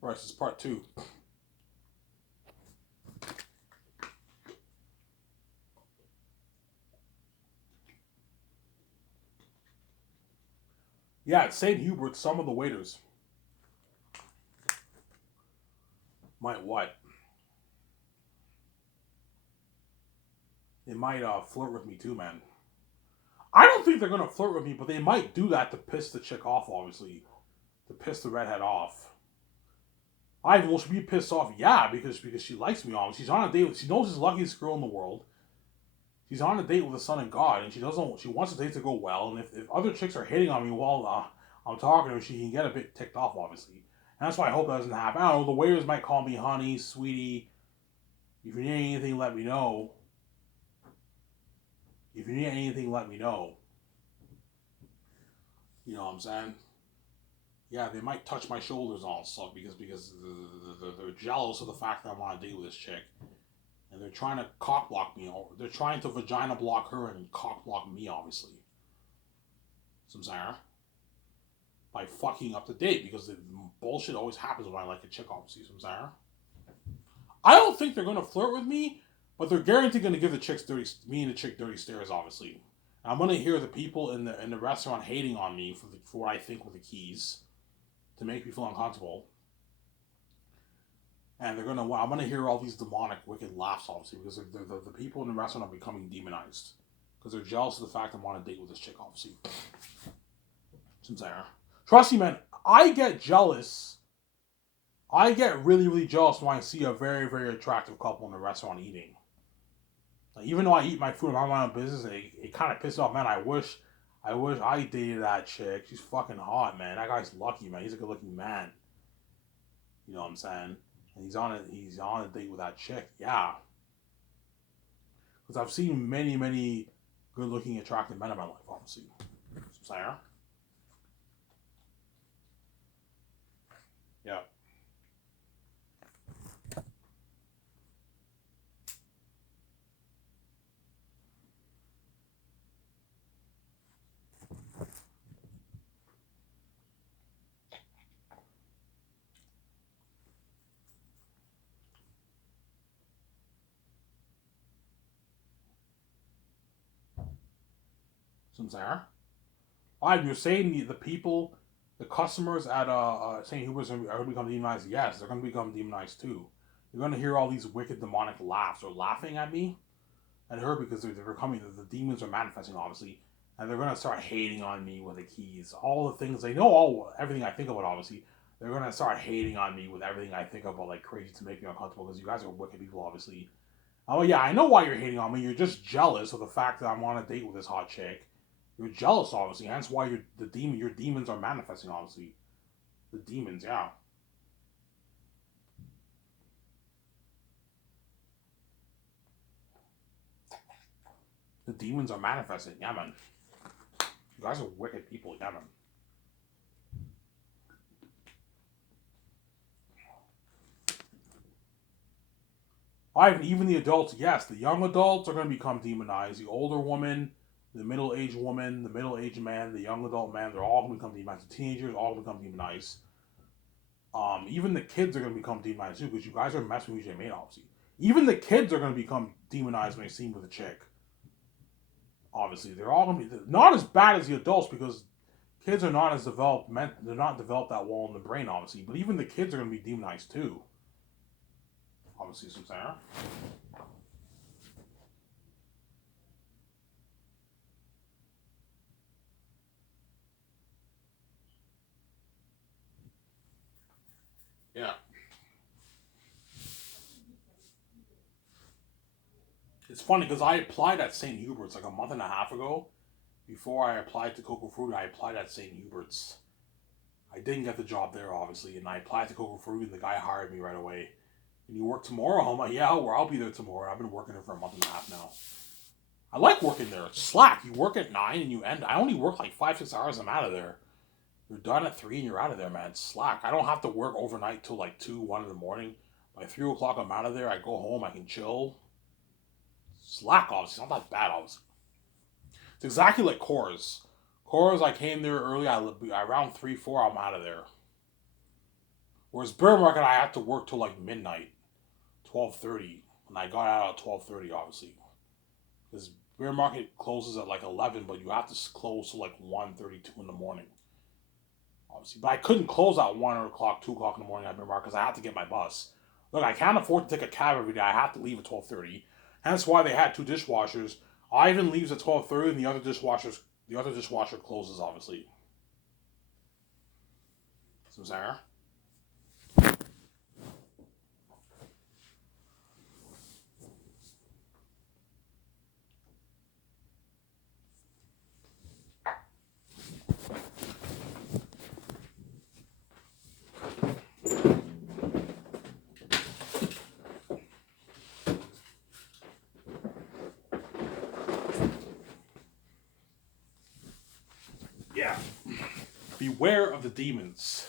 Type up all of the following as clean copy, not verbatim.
Right, this is part two. Yeah, at St. Hubert, some of the waiters might what? They might flirt with me too, man. I don't think they're gonna flirt with me, but they might do that to piss the chick off, obviously, to piss the redhead off. I will she be pissed off, yeah, because she likes me. Obviously, she's on a date. She knows she's the luckiest girl in the world. She's on a date with the son of God, and she doesn't. She wants the date to go well. And if other chicks are hitting on me while I'm talking to her, she can get a bit ticked off, obviously. And that's why I hope that doesn't happen. I don't know. The waiters might call me honey, sweetie. If you need anything, let me know. If you need anything, let me know. You know what I'm saying? Yeah, they might touch my shoulders and all stuff because they're jealous of the fact that I'm on a date with this chick, and they're trying to cock block me. Or they're trying to vagina block her and cock block me, obviously. Some saying by fucking up the date because the bullshit always happens when I like a chick, obviously. Some saying I don't think they're gonna flirt with me, but they're guaranteed gonna give the chicks me and the chick dirty stares, obviously. I'm gonna hear the people in the restaurant hating on me for what I think with the keys to make me feel uncomfortable. And I'm gonna hear all these demonic, wicked laughs, obviously, because the people in the restaurant are becoming demonized because they're jealous of the fact I'm on a date with this chick, obviously. Since I trust me, man, I get jealous. I get really, really jealous when I see a very, very attractive couple in the restaurant eating. Like, even though I eat my food and I'm on business, it kind of pisses off, man. I wish I dated that chick. She's fucking hot, man. That guy's lucky, man. He's a good looking man. You know what I'm saying? And he's on a date with that chick. Yeah, because I've seen many, many good looking, attractive men in my life, obviously. So, yeah. Yeah. Since there. You're saying the people, the customers at St. Hubert's are going to become demonized? Yes, they're going to become demonized too. You're going to hear all these wicked demonic laughs or laughing at me and her because they're coming. The demons are manifesting, obviously, and they're going to start hating on me with the keys. All the things they know, everything I think about, obviously. They're going to start hating on me with everything I think about, like crazy to make me uncomfortable because you guys are wicked people, obviously. Oh yeah, I know why you're hating on me. You're just jealous of the fact that I'm on a date with this hot chick. You're jealous, obviously. Hence why your demons are manifesting, obviously. The demons, yeah. The demons are manifesting, yeah, man. You guys are wicked people, yeah, man. Even the adults, yes, the young adults are going to become demonized. The older woman, the middle-aged woman, the middle-aged man, the young adult man, they're all going to become demonized. The teenagers all going to become demonized. Even the kids are going to become demonized too because you guys are messing with UJ Made, obviously. Even the kids are going to become demonized when they see him with a chick. Obviously, they're all going to be not as bad as the adults because kids are not as developed. They're not developed that well in the brain, obviously. But even the kids are going to be demonized too. Obviously, some saying. Yeah, it's funny because I applied at St. Hubert's like a month and a half ago. Before I applied to Coco Fruit, I applied at St. Hubert's. I didn't get the job there, obviously, and I applied to Coco Fruit, and the guy hired me right away. And you work tomorrow? I'm like, yeah, I'll be there tomorrow. I've been working there for a month and a half now. I like working there. It's slack. You work at 9 and you end. I only work like 5 6 hours. I'm out of there. You're done at 3 and you're out of there, man. It's slack. I don't have to work overnight till like 2 1 in the morning. By 3 o'clock, I'm out of there. I go home. I can chill. Slack, obviously. It's not that bad, obviously. It's exactly like Coors. Coors, I came there early. Around 3 4. I'm out of there. Whereas bear market, I had to work till like midnight, 12:30, and I got out at 12:30, obviously, because bear market closes at like 11, but you have to close till like 1:32 in the morning, obviously. But I couldn't close at 1 o'clock, 2 o'clock in the morning at bear market because I had to get my bus. Look, I can't afford to take a cab every day. I have to leave at 12:30. Hence why they had two dishwashers. Ivan leaves at 12:30, and the other dishwasher closes, obviously. So, Sarah. Yeah. Beware of the demons.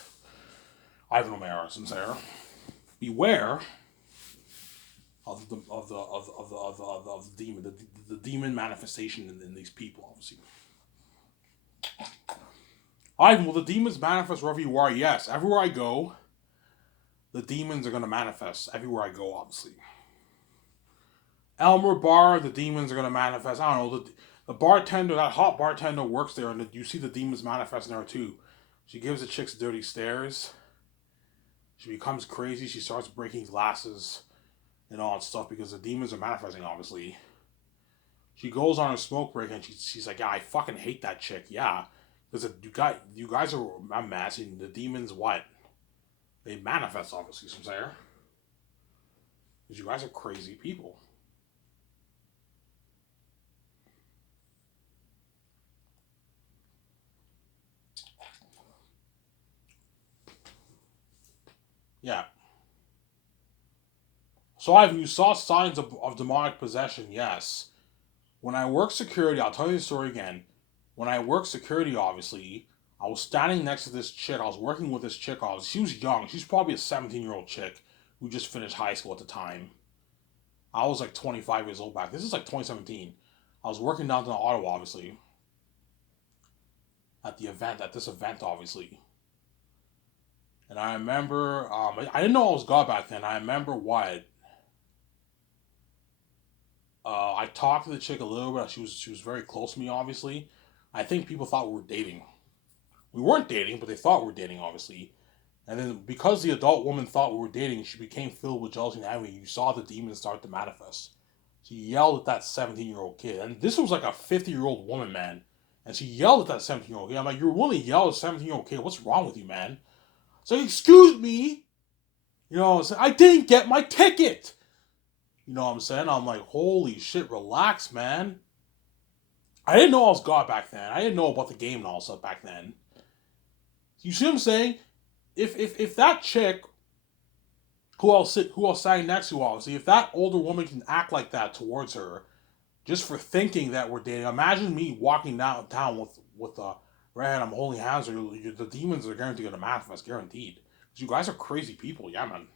Ivan O'Mara, Sarah. Beware of the demon, the demon manifestation in these people, obviously. Ivan, will the demons manifest wherever you are? Yes. Everywhere I go, the demons are gonna manifest. Everywhere I go, obviously. Elmer Bar, the demons are gonna manifest. I don't know, the bartender, that hot bartender works there, and you see the demons manifesting there too. She gives the chicks dirty stares. She becomes crazy. She starts breaking glasses and all that stuff because the demons are manifesting, obviously. She goes on a smoke break and she's like, yeah, I fucking hate that chick. Yeah. Because you guys are amassing the demons, what? They manifest, obviously, some there. Because you guys are crazy people. Yeah. So, Ivan, you saw signs of demonic possession, yes. When I worked security, I'll tell you the story again. When I worked security, obviously, I was standing next to this chick. I was working with this chick. She was young. She's probably a 17-year-old chick who just finished high school at the time. I was like 25 years old back. This is like 2017. I was working downtown Ottawa, obviously, at this event, obviously. And I remember, I didn't know I was God back then. I remember what I talked to the chick a little bit. She was very close to me, obviously. I think people thought we were dating. We weren't dating, but they thought we were dating, obviously. And then because the adult woman thought we were dating, she became filled with jealousy and envy. You saw the demons start to manifest. She yelled at that 17-year-old kid. And this was like a 50-year-old woman, man. And she yelled at that 17-year-old kid. I'm like, you're willing to yell at a 17-year-old kid? What's wrong with you, man? So, excuse me. You know what I'm saying? I didn't get my ticket. You know what I'm saying? I'm like, holy shit, relax, man. I didn't know I was God back then. I didn't know about the game and all stuff back then. You see what I'm saying? If that chick who else sitting next to, obviously, if that older woman can act like that towards her, just for thinking that we're dating, imagine me walking downtown with a red, I'm holding hands, or the demons are guaranteed going to manifest, guaranteed. Because you guys are crazy people, yeah, man.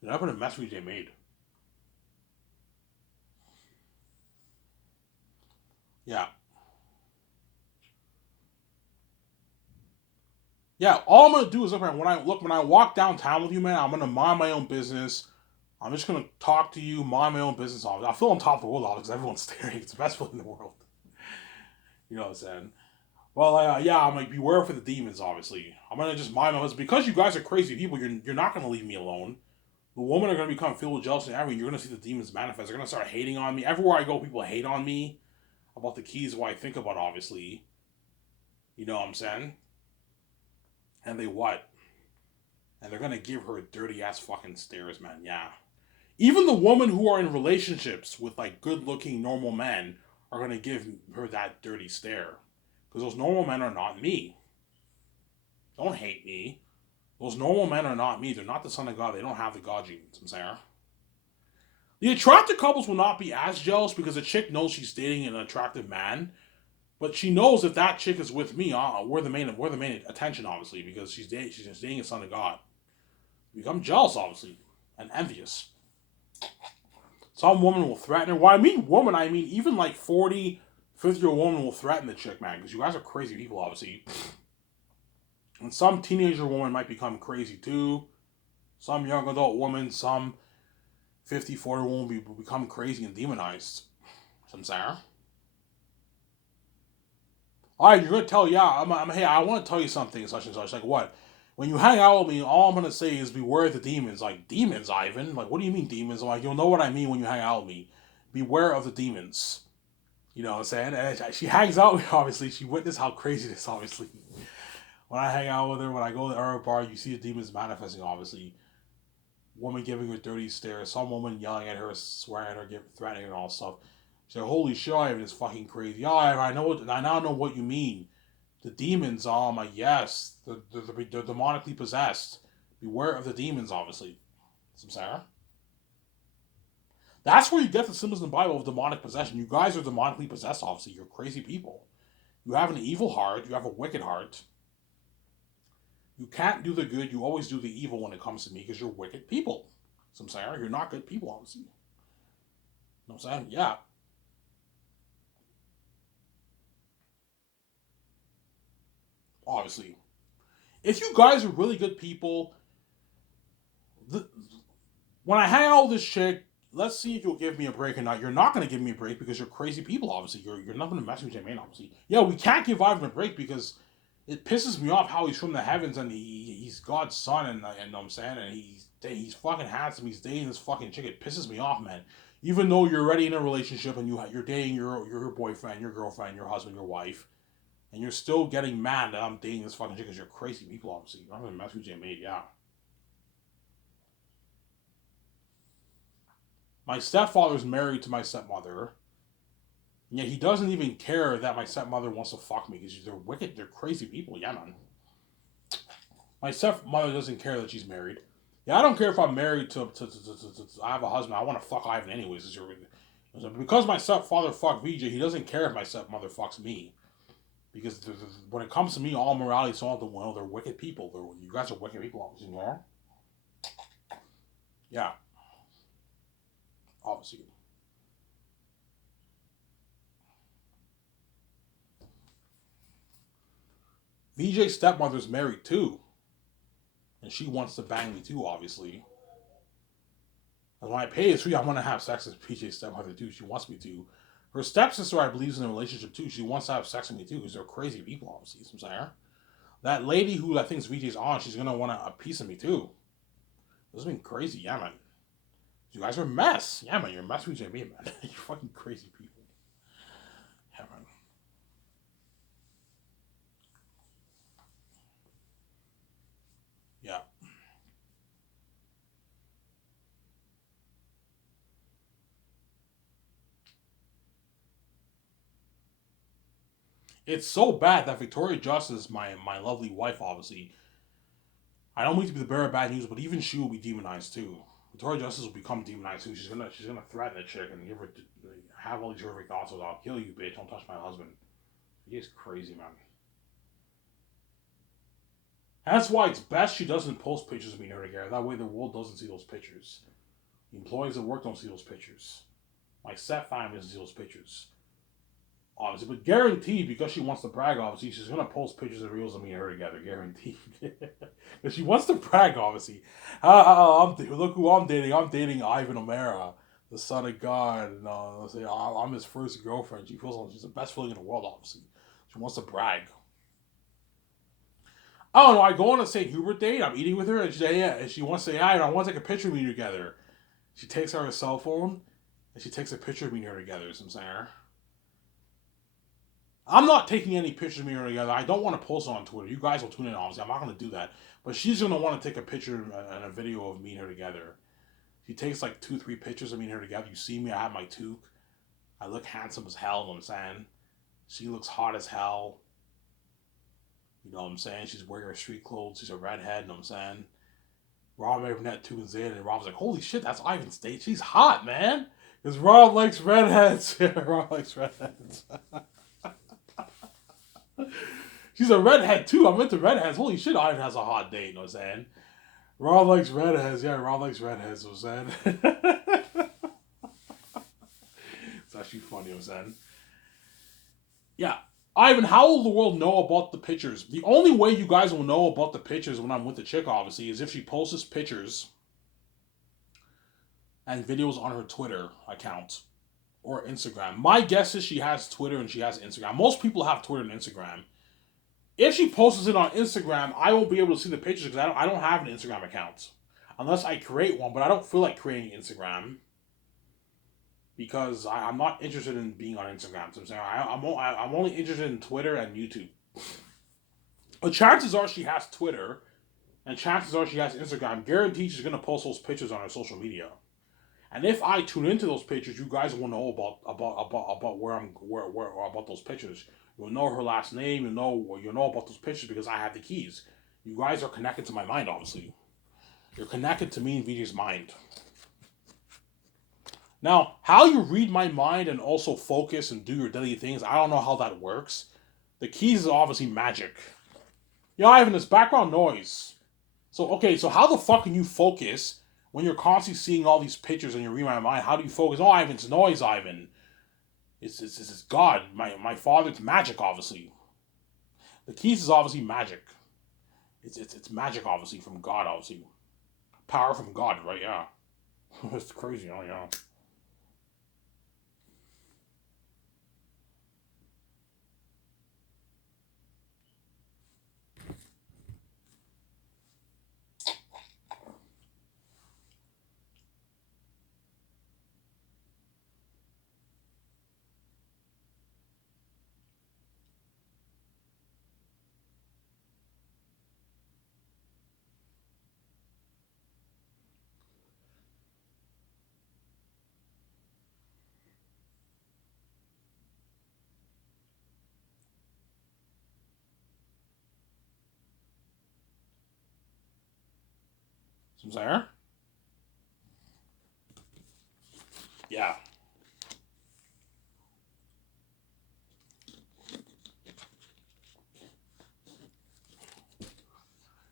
You're not going to mess with they made. Yeah. Yeah, all I'm gonna do is when I walk downtown with you, man, I'm gonna mind my own business. I'm just gonna talk to you, mind my own business. I feel on top of the world because everyone's staring. It's the best feeling in the world. You know what I'm saying? Well, yeah, I'm like beware for the demons. Obviously, I'm gonna just mind my business because you guys are crazy people. You're not gonna leave me alone. The women are gonna become filled with jealousy and everything. You're gonna see the demons manifest. They're gonna start hating on me. Everywhere I go, people hate on me about the keys. What I think about, obviously. You know what I'm saying? And they what? And they're gonna give her dirty ass fucking stares, man. Yeah. Even the women who are in relationships with like good looking normal men are gonna give her that dirty stare. Because those normal men are not me. Don't hate me. Those normal men are not me. They're not the son of God. They don't have the God genes, I'm saying. The attractive couples will not be as jealous because the chick knows she's dating an attractive man. But she knows if that chick is with me, we're the main attention, obviously, because she's just dating a son of God. You become jealous, obviously, and envious. Some woman will threaten her. When I mean woman, I mean even like 40, 50-year-old woman will threaten the chick, man, because you guys are crazy people, obviously. And some teenager woman might become crazy too. Some young adult woman, some 50, 40 woman will become crazy and demonized. Some Sarah. All right, you're gonna tell, yeah, hey, I want to tell you something, such and such. Like what? When you hang out with me, all I'm gonna say is beware of the demons. Like demons, Ivan. Like what do you mean demons? I'm like you'll know what I mean when you hang out with me. Beware of the demons. You know what I'm saying? And she hangs out with me. Obviously, she witnessed how crazy this. Obviously, when I hang out with her, when I go to the Arab bar, you see the demons manifesting. Obviously, woman giving her dirty stares, some woman yelling at her, swearing at her, threatening her, and all stuff. She said, "Holy shit, Ivan is fucking crazy." Yeah, I know. I now know what you mean. The demons, like, yes, they're demonically possessed. Beware of the demons, obviously. Some Sarah. That's where you get the symbols in the Bible of demonic possession. You guys are demonically possessed, obviously. You're crazy people. You have an evil heart. You have a wicked heart. You can't do the good. You always do the evil when it comes to me because you're wicked people. Some Sarah, you're not good people, obviously. You know what I'm saying? Yeah. Obviously. If you guys are really good people, the, when I hang out with this chick, let's see if you'll give me a break or not. You're not going to give me a break because you're crazy people, obviously. You're not going to mess with Jermaine, obviously. Yeah, we can't give Ivan a break because it pisses me off how he's from the heavens and he's God's son and you know what I'm saying, and he's fucking handsome. He's dating this fucking chick. It pisses me off, man. Even though you're already in a relationship and you're dating your boyfriend, your girlfriend, your husband, your wife, and you're still getting mad that I'm dating this fucking chick because you're crazy people, obviously. You're not going to mess with Jermaine, yeah. My stepfather's married to my stepmother. And yet he doesn't even care that my stepmother wants to fuck me because they're wicked, they're crazy people. Yeah, man. My stepmother doesn't care that she's married. Yeah, I don't care if I'm married I have a husband. I want to fuck Ivan anyways. Because my stepfather fucked VJ, he doesn't care if my stepmother fucks me. Because when it comes to me, all morality is all the well, they're wicked people. You guys are wicked people, you know? Yeah, obviously. VJ's stepmother's married too. And she wants to bang me too, obviously. And when I pay his fee, I want to have sex with PJ's stepmother too. She wants me to. Her stepsister, I believe, is in a relationship too. She wants to have sex with me too because they're crazy people, obviously. I'm saying. That lady who I think is VJ's on, she's gonna want a piece of me too. This has been crazy, yeah, man. You guys are a mess, yeah, man. You're a mess with JB, man. You're fucking crazy people, yeah, man. Yeah. It's so bad that Victoria Justice, my lovely wife, obviously, I don't mean to be the bearer of bad news, but even she will be demonized too. Victoria Justice will become demonized too. She's gonna threaten the chick and give her have all these horrific thoughts of I'll kill you, bitch. Don't touch my husband. He is crazy, man. And that's why it's best she doesn't post pictures of me and her together. That way the world doesn't see those pictures. The employees at work don't see those pictures. My set family doesn't see those pictures. Obviously, but guaranteed because she wants to brag. Obviously, she's gonna post pictures of reels of me and her together. Guaranteed, because she wants to brag. Obviously, look who I'm dating. I'm dating Ivan O'Mara, the son of God. And I'm his first girlfriend. She feels like she's the best feeling in the world. Obviously, she wants to brag. I don't know. I go on a St. Hubert date. I'm eating with her, and she wants to say, "Hi, I want to take a picture of me together." She takes out her cell phone, and she takes a picture of me and her together. So I'm saying, I'm not taking any pictures of me or together. I don't want to post it on Twitter. You guys will tune in, obviously. I'm not going to do that. But she's going to want to take a picture and a video of me and her together. She takes like 2, 3 pictures of me and her together. You see me, I have my toque. I look handsome as hell, you know what I'm saying? She looks hot as hell. You know what I'm saying? She's wearing her street clothes. She's a redhead, you know what I'm saying? Rob Evernet tunes in, and Rob's like, holy shit, that's Ivan's date. She's hot, man. Because Rob likes redheads. Rob likes redheads. She's a redhead too. I'm into redheads. Holy shit, Ivan has a hot date, you know what I'm saying? Rob likes redheads. Yeah, Rob likes redheads, you know what I'm saying? It's actually funny, you know what I'm saying? Yeah. Ivan, how will the world know about the pictures? The only way you guys will know about the pictures when I'm with the chick, obviously, is if she posts pictures and videos on her Twitter account or Instagram. My guess is she has Twitter and she has Instagram. Most people have Twitter and Instagram. If she posts it on Instagram, I won't be able to see the pictures because I don't have an Instagram account unless I create one. But I don't feel like creating Instagram because I'm not interested in being on Instagram. So I'm saying I'm only interested in Twitter and YouTube. But chances are she has Twitter, and chances are she has Instagram. Guaranteed she's gonna post those pictures on her social media. And if I tune into those pictures, you guys will know about where about those pictures. You'll know her last name. You'll know about those pictures because I have the keys. You guys are connected to my mind, obviously. You're connected to me and VJ's mind. Now, how you read my mind and also focus and do your daily things, I don't know how that works. The keys is obviously magic. Yeah, Ivan, this background noise. So, okay, so how the fuck can you focus when you're constantly seeing all these pictures and you read my mind? How do you focus? Oh, Ivan, it's noise, Ivan. It's God. My father, it's magic, obviously. The keys is obviously magic. It's magic, obviously, from God, obviously. Power from God, right? Yeah. It's crazy, oh, yeah. Some there? Yeah.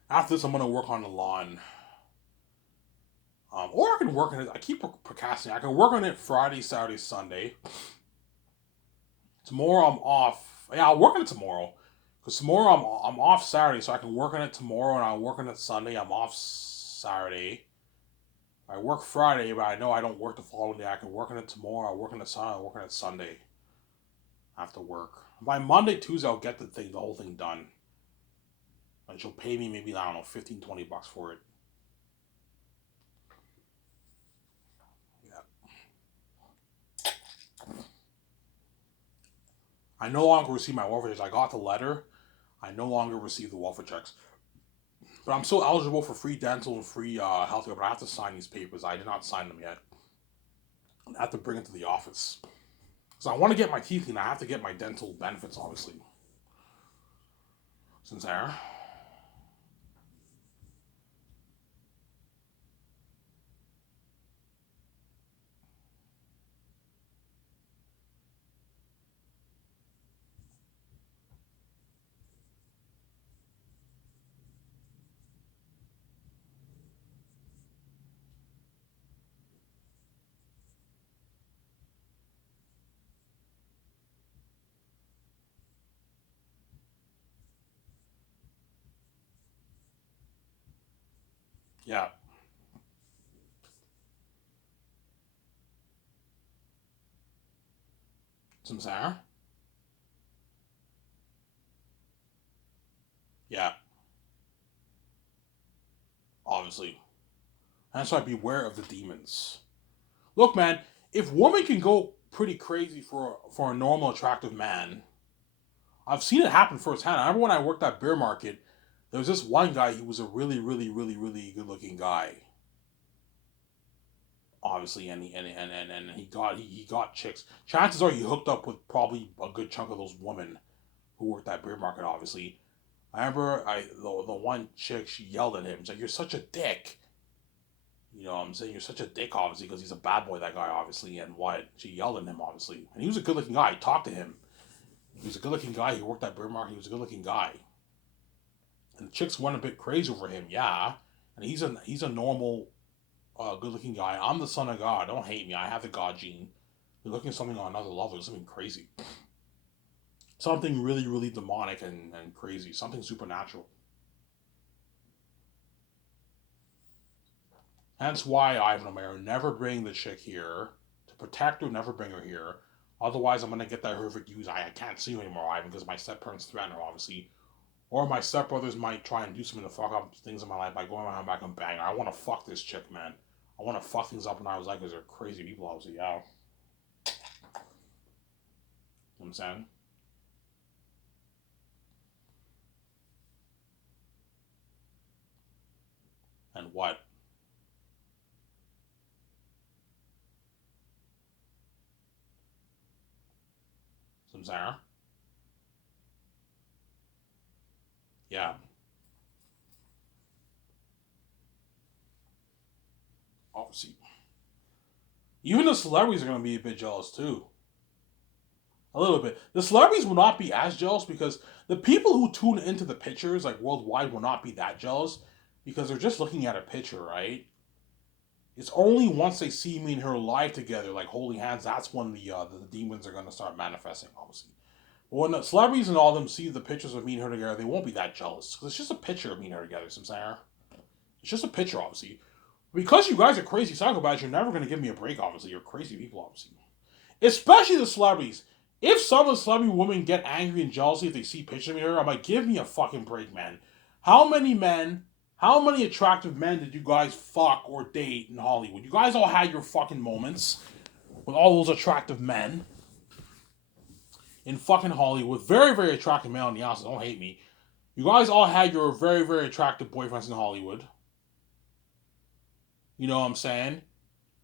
After this, I'm gonna work on the lawn. Or I can work on it. I keep procrastinating. I can work on it Friday, Saturday, Sunday. Tomorrow I'm off. Yeah, I'll work on it tomorrow. Because tomorrow I'm off Saturday, so I can work on it tomorrow and I'll work on it Sunday. I'm off Saturday. I work Friday, but I know I don't work the following day. I can work on it tomorrow. I'll work on it Sunday. I'll work on it Sunday after work. By Monday, Tuesday, I'll get the whole thing done. And she'll pay me maybe, I don't know, 15, $20 for it. Yeah. I no longer receive my welfare checks. I got the letter. I no longer receive the welfare checks. But I'm still eligible for free dental and free healthcare, but I have to sign these papers. I did not sign them yet. I have to bring it to the office. So I want to get my teeth cleaned. I have to get my dental benefits, obviously. Since there. Yeah. Since there. Yeah. Obviously. And that's why beware of the demons. Look, man, if women can go pretty crazy for a normal, attractive man, I've seen it happen firsthand. I remember when I worked at Bear Market, there was this one guy. He was a really, really, really, really good-looking guy. Obviously, and he got chicks. Chances are he hooked up with probably a good chunk of those women who worked at Bear Market. Obviously, I remember the one chick, she yelled at him. She's like, "You're such a dick." You know what I'm saying? You're such a dick, obviously, because he's a bad boy, that guy, obviously. And what? She yelled at him, obviously. And he was a good looking guy. I talked to him. He was a good looking guy. He worked at Bear Market. He was a good looking guy. And the chicks went a bit crazy over him, yeah. And he's a normal, good looking guy. I'm the son of God. Don't hate me. I have the God gene. You're looking at something on another level. Something crazy. Something really, really demonic and crazy. Something supernatural. Hence why Ivan O'Mara never bring the chick here to protect her. Never bring her here. Otherwise, I'm gonna get that horrific use. I can't see you anymore, Ivan, because my step parents threaten her, obviously. Or my stepbrothers might try and do something to fuck up things in my life by going around back and bang her. I want to fuck this chick, man. I want to fuck things up when I was like, because they're crazy people, obviously. Yeah. You know what I'm saying? And what? Some Sarah? Yeah. Obviously. Even the celebrities are going to be a bit jealous, too. A little bit. The celebrities will not be as jealous because the people who tune into the pictures, like worldwide, will not be that jealous because they're just looking at a picture, right? It's only once they see me and her live together, like holding hands, that's when the demons are gonna start manifesting, obviously. But when the celebrities and all of them see the pictures of me and her together, they won't be that jealous because it's just a picture of me and her together. Some saying it's just a picture, obviously. Because you guys are crazy psychopaths, you're never gonna give me a break. Obviously, you're crazy people, obviously. Especially the celebrities. If some of the celebrity women get angry and jealousy if they see pictures of me and her, I'm like, give me a fucking break, man. How many men, how many attractive men did you guys fuck or date in Hollywood? You guys all had your fucking moments with all those attractive men in fucking Hollywood. Very, very attractive men on the outside. Don't hate me. You guys all had your very, very attractive boyfriends in Hollywood. You know what I'm saying?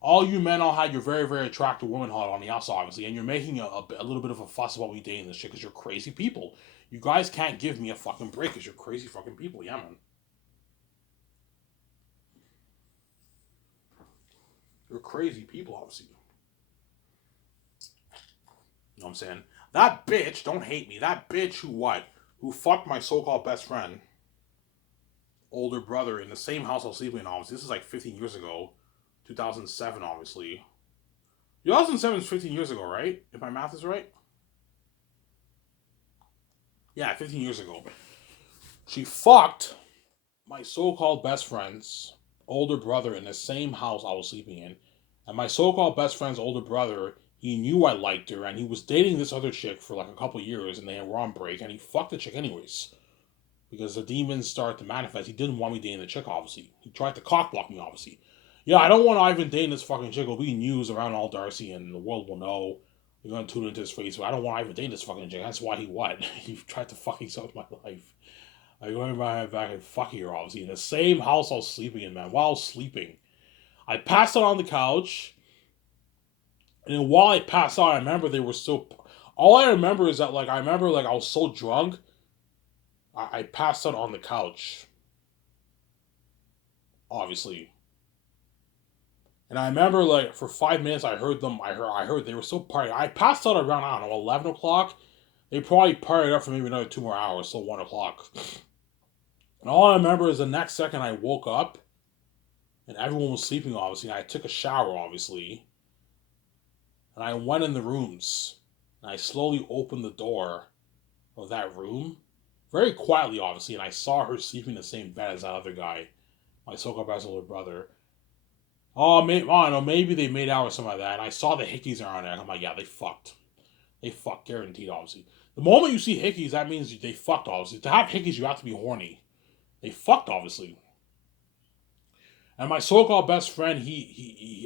All you men all had your very, very attractive woman hot on the outside, obviously, and you're making a little bit of a fuss about me dating this shit because you're crazy people. You guys can't give me a fucking break because you're crazy fucking people. Yeah, man. You're crazy people, obviously. You know what I'm saying? That bitch, don't hate me. That bitch who what? Who fucked my so-called best friend, older brother, in the same house I was sleeping in, obviously. This is like 15 years ago. 2007, obviously. 2007 is 15 years ago, right? If my math is right? Yeah, 15 years ago. She fucked my so-called best friend's older brother in the same house I was sleeping in. And my so-called best friend's older brother, he knew I liked her, and he was dating this other chick for like a couple years, and they were on break, and he fucked the chick anyways. Because the demons started to manifest. He didn't want me dating the chick, obviously. He tried to cock block me, obviously. Yeah, I don't want Ivan dating this fucking chick. It'll be news around all Darcy, and the world will know. You're gonna tune into his face. But I don't want Ivan dating this fucking chick. That's why he what? He tried to fuck himself my life. I go in my back and fucking her, obviously. In the same house I was sleeping in, man. While I was sleeping, I passed out on the couch. And then while I passed out, I remember they were still. All I remember is that, like, I remember, like, I was so drunk, I passed out on the couch, obviously. And I remember, like, for 5 minutes, I heard them. I heard they were still partying. I passed out around, I don't know, 11 o'clock. They probably partied up for maybe another 2 more hours, so 1 o'clock. And all I remember is the next second I woke up and everyone was sleeping, obviously. And I took a shower, obviously, and I went in the rooms and I slowly opened the door of that room, very quietly, obviously, and I saw her sleeping in the same bed as that other guy, my so-called older brother. Oh, maybe, I don't know, maybe they made out or something like that, and I saw the hickeys around there, and I'm like, yeah, they fucked. They fucked, guaranteed, obviously. The moment you see hickeys, that means they fucked, obviously. To have hickeys, you have to be horny. They fucked, obviously. And my so-called best friend,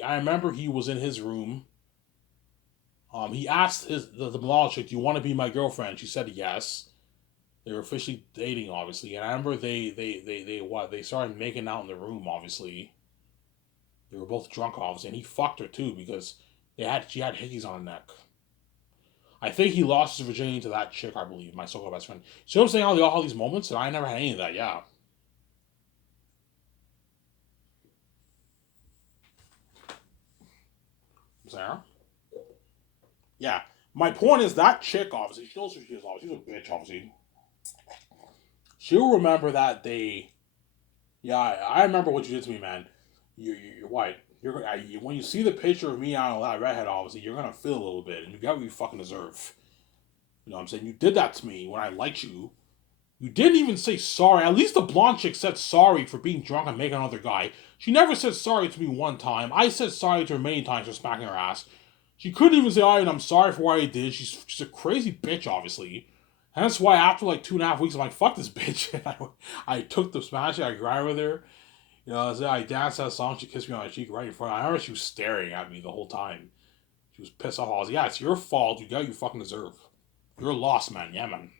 I remember he was in his room. He asked the model chick, "Do you want to be my girlfriend?" She said yes. They were officially dating, obviously, and I remember they started making out in the room. Obviously, they were both drunk, obviously, and he fucked her too because she had hickeys on her neck. I think he lost his virginity to that chick, I believe, my so-called best friend. So I'm saying how they all have these moments, and I never had any of that. Yeah, Sarah. Yeah, my point is that chick, obviously, she knows who she is. Obviously, she's a bitch. Obviously, she'll remember that day. Yeah, I remember what you did to me, man. You're white. When you see the picture of me on that redhead, obviously, you're gonna feel a little bit, and you got what you fucking deserve. You know what I'm saying? You did that to me when I liked you. You didn't even say sorry. At least the blonde chick said sorry for being drunk and making another guy. She never said sorry to me one time. I said sorry to her many times for smacking her ass. She couldn't even say, "All right, I'm sorry for what I did." She's a crazy bitch, obviously. And that's why after like 2.5 weeks, I'm like, fuck this bitch. And I took the smash, I cried with her. You know, I danced that song, she kissed me on my cheek right in front. I remember she was staring at me the whole time. She was pissed off. I was like, yeah, it's your fault. You got what you fucking deserve. You're lost, man. Yeah, man.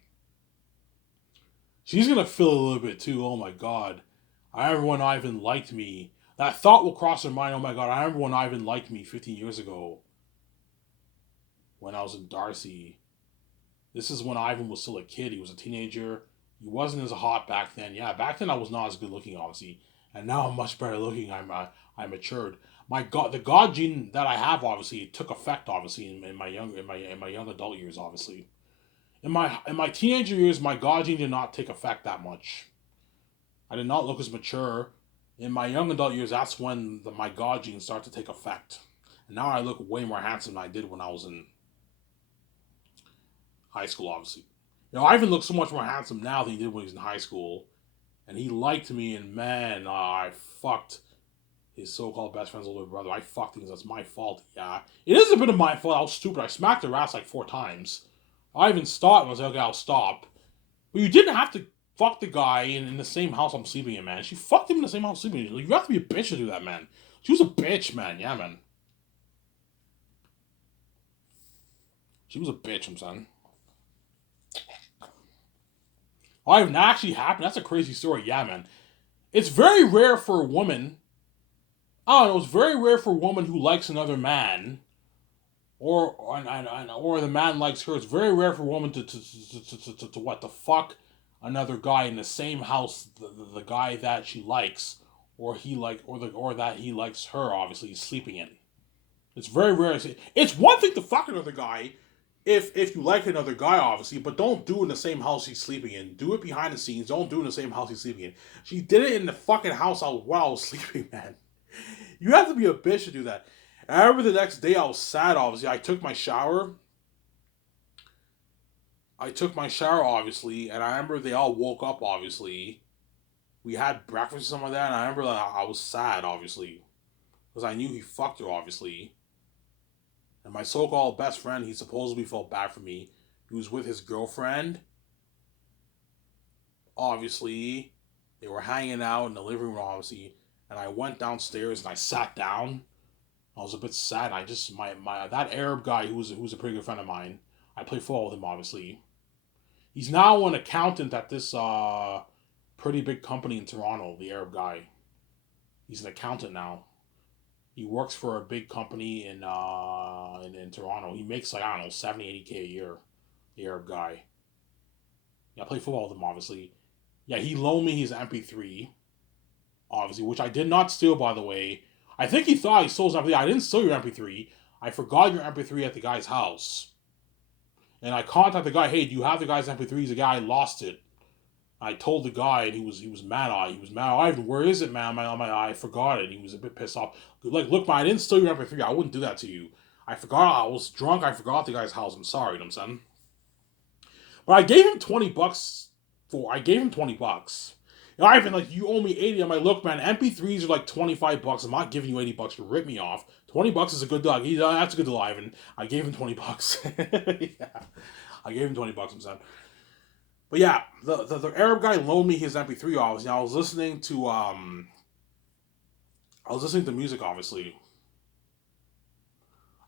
She's gonna feel a little bit too. Oh my god. I remember when Ivan liked me. That thought will cross her mind. Oh my god. I remember when Ivan liked me 15 years ago. When I was in Darcy. This is when Ivan was still a kid. He was a teenager. He wasn't as hot back then. Yeah, back then I was not as good looking, obviously. And now I'm much better looking. I matured. My god, the god gene that I have, obviously, took effect, obviously, in my young adult years, obviously. In my teenager years, my god gene did not take effect that much. I did not look as mature. In my young adult years, that's when my god gene started to take effect. And now I look way more handsome than I did when I was in high school, obviously. You know, Ivan looks so much more handsome now than he did when he was in high school. And he liked me, and man, I fucked his so-called best friend's older brother. I fucked things. That's my fault. Yeah, it is a bit of my fault. I was stupid. I smacked her ass like 4 times. I even stopped and I was like, okay, I'll stop. But you didn't have to fuck the guy in the same house I'm sleeping in, man. She fucked him in the same house I'm sleeping in. You have to be a bitch to do that, man. She was a bitch, man. Yeah, man. She was a bitch, I'm saying. Oh, it actually happened. That's a crazy story. Yeah, man. It's very rare for a woman. I don't know. It's very rare for a woman who likes another man, or the man likes her. It's very rare for a woman to what the fuck another guy in the same house. The guy that she likes, or that he likes her. Obviously, sleeping in. It's very rare. It's one thing to fuck another guy if you like another guy, obviously, but don't do it in the same house he's sleeping in. Do it behind the scenes. Don't do it in the same house he's sleeping in. She did it in the fucking house while I was sleeping, man. You have to be a bitch to do that. And I remember the next day I was sad, obviously. I took my shower. Obviously, and I remember they all woke up, obviously. We had breakfast or something like that, and I remember that I was sad, obviously. Because I knew he fucked her, obviously. And my so-called best friend, he supposedly felt bad for me. He was with his girlfriend. Obviously, they were hanging out in the living room, obviously. And I went downstairs and I sat down. I was a bit sad. I just my that Arab guy who's a pretty good friend of mine. I play football with him, obviously. He's now an accountant at this pretty big company in Toronto. The Arab guy. He's an accountant now. He works for a big company in Toronto. He makes like I don't know 70-80K a year. The Arab guy. Yeah, I play football with him obviously. Yeah, he loaned me his MP3, obviously, which I did not steal by the way. I think he thought he stole his MP3. I didn't steal your MP3. I forgot your MP3 at the guy's house. And I contacted the guy, hey, do you have the guy's MP3? He's the guy, lost it. I told the guy, and he was mad. He was mad. Ivan, where is it, man? I forgot it. He was a bit pissed off. Like, look, man, I didn't steal your MP3. I wouldn't do that to you. I forgot. I was drunk. I forgot the guy's house. I'm sorry, you know what I'm saying? But I gave him $20 for. I gave him $20. You know, Ivan, like, you owe me 80. I'm like, look, man, MP3s are like $25. I'm not giving you $80 to rip me off. $20 is a good deal. That's a good deal, Ivan. I gave him $20. Yeah, I gave him $20. I'm saying. But yeah, the Arab guy loaned me his MP3 obviously. I was listening to music obviously.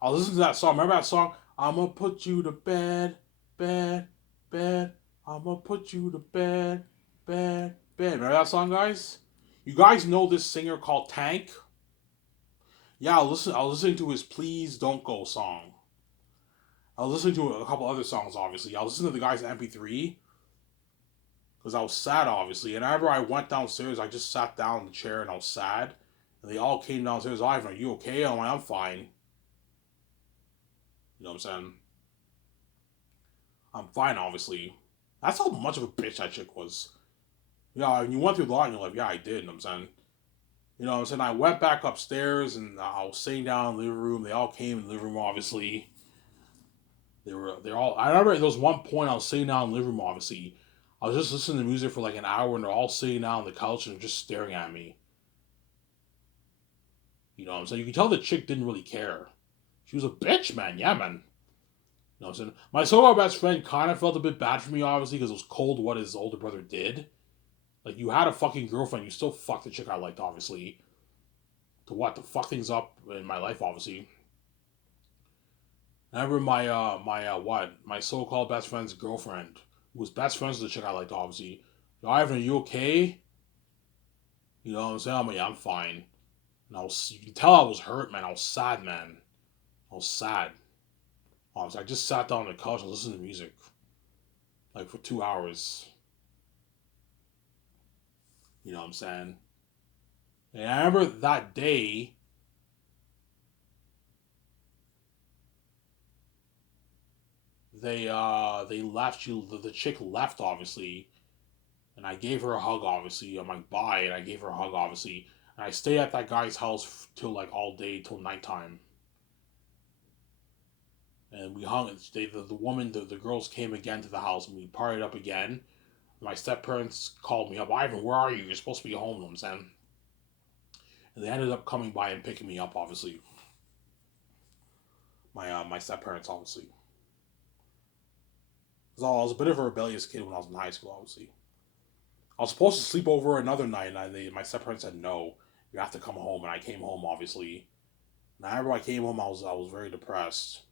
I was listening to that song. Remember that song? I'ma put you to bed, bed, bed. I'ma put you to bed, bed, bed. Remember that song, guys? You guys know this singer called Tank? Yeah, I was listening to his Please Don't Go song. I was listening to a couple other songs, obviously. I was listening to the guy's MP3 because I was sad, obviously. And whenever I went downstairs, I just sat down in the chair and I was sad. And they all came downstairs. Ivan, are you okay? I'm like, I'm fine. You know what I'm saying? I'm fine, obviously. That's how much of a bitch that chick was. Yeah, and you went through a lot in your life. Yeah, I did. You know what I'm saying? You know what I'm saying? I went back upstairs and I was sitting down in the living room. They all came in the living room, obviously. They're all. I remember there was one point I was sitting down in the living room. Obviously, I was just listening to music for like an hour, and they're all sitting down on the couch and just staring at me. You know what I'm saying? You can tell the chick didn't really care. She was a bitch, man. Yeah, man. You know what I'm saying? My so-called best friend kind of felt a bit bad for me, obviously, because it was cold what his older brother did. Like, you had a fucking girlfriend, you still fucked the chick I liked, obviously. To what? To fuck things up in my life, obviously. I remember my so-called best friend's girlfriend, who was best friends with the chick I liked, obviously. Yo, Ivan, are you okay? You know what I'm saying? I'm like, yeah, I'm fine. And you can tell I was hurt, man. I was sad, man. I was sad. I just sat down on the couch and listened to music, like for 2 hours. You know what I'm saying? And I remember that day, they left. The chick left, obviously, and I gave her a hug, obviously. I'm like, bye, and I gave her a hug, obviously. And I stayed at that guy's house till like all day, till nighttime. And we hung. The woman, the girls came again to the house, and we partied up again. My step parents called me up. Ivan, where are you? You're supposed to be home. I'm saying. And they ended up coming by and picking me up. Obviously, my step parents, obviously. Because I was a bit of a rebellious kid when I was in high school. Obviously, I was supposed to sleep over another night, and my step parents said no. You have to come home, and I came home. Obviously, and whenever I came home, I was very depressed.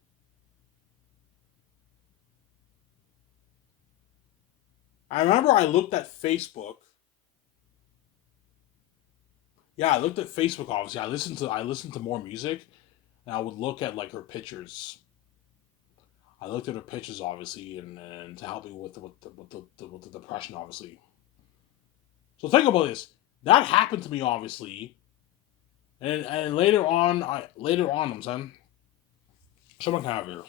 I remember I looked at Facebook. Yeah, I looked at Facebook. Obviously, I listened to more music, and I would look at like her pictures. I looked at her pictures, obviously, and to help me with the depression, obviously. So think about this. That happened to me, obviously, and later on, I'm saying, someone come over here.